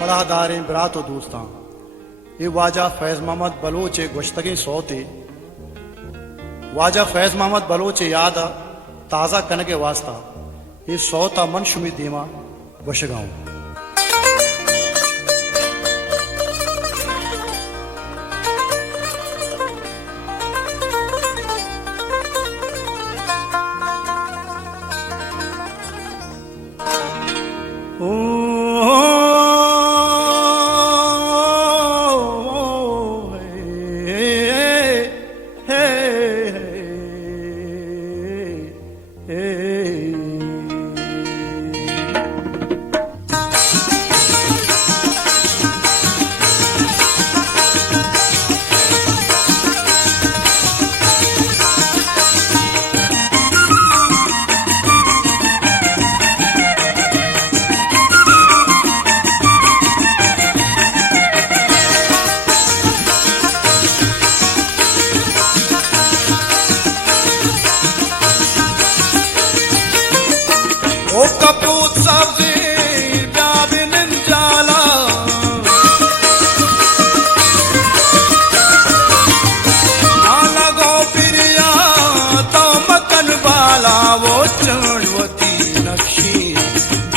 मड़ादारें बरात दोस्तां ये वाजा फैज मोहम्मद बलोच गुश्तगी सौते वाजा फैज मोहम्मद बलोच याद ताज़ा कन के वास्ता ये सौता मन शुमी दीमा वशगाऊं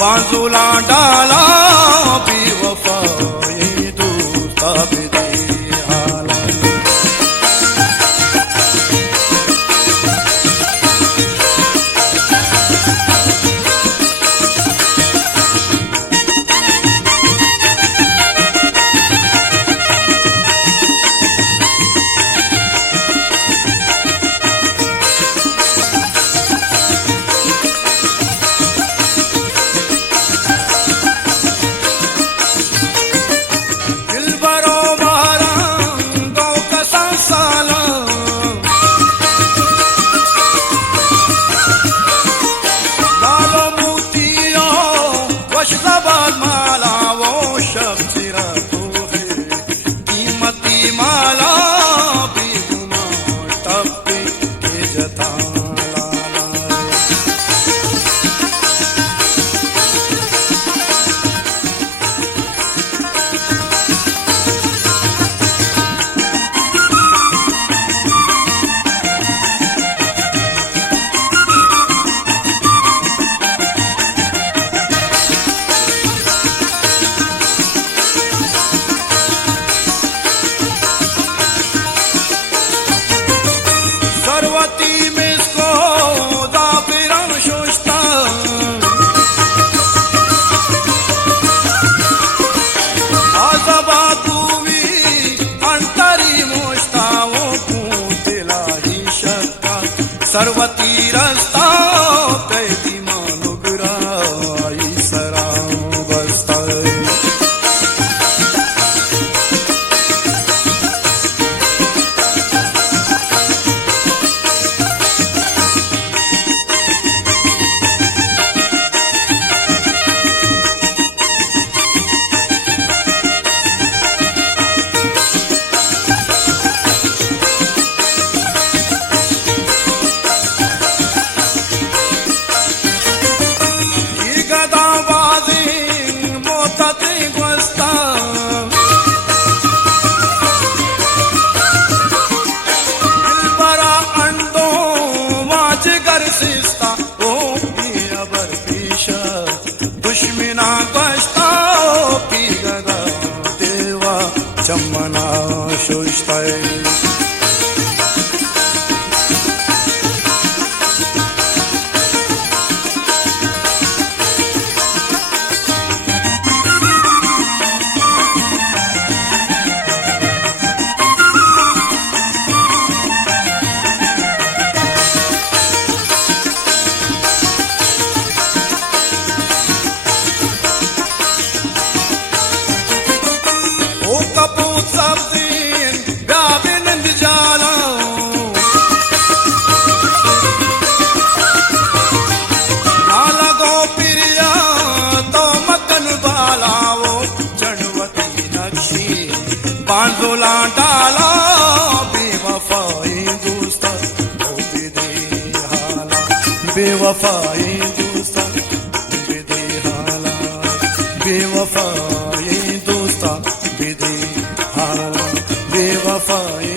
बांजुला डाला बेवफा ये दोस्ता बेदे हाला सर्वती रस्ता कैदी मानुगराई सरा बस्ता दुश्मना बसता की गदा देवा चमना सोचता बांधोला डाला बेवफाई दोस्ता बेदे हाला बेवफाई दोस्ता बेदे हाला बेवफाई दोस्ता बिदे हाँ बेवफाई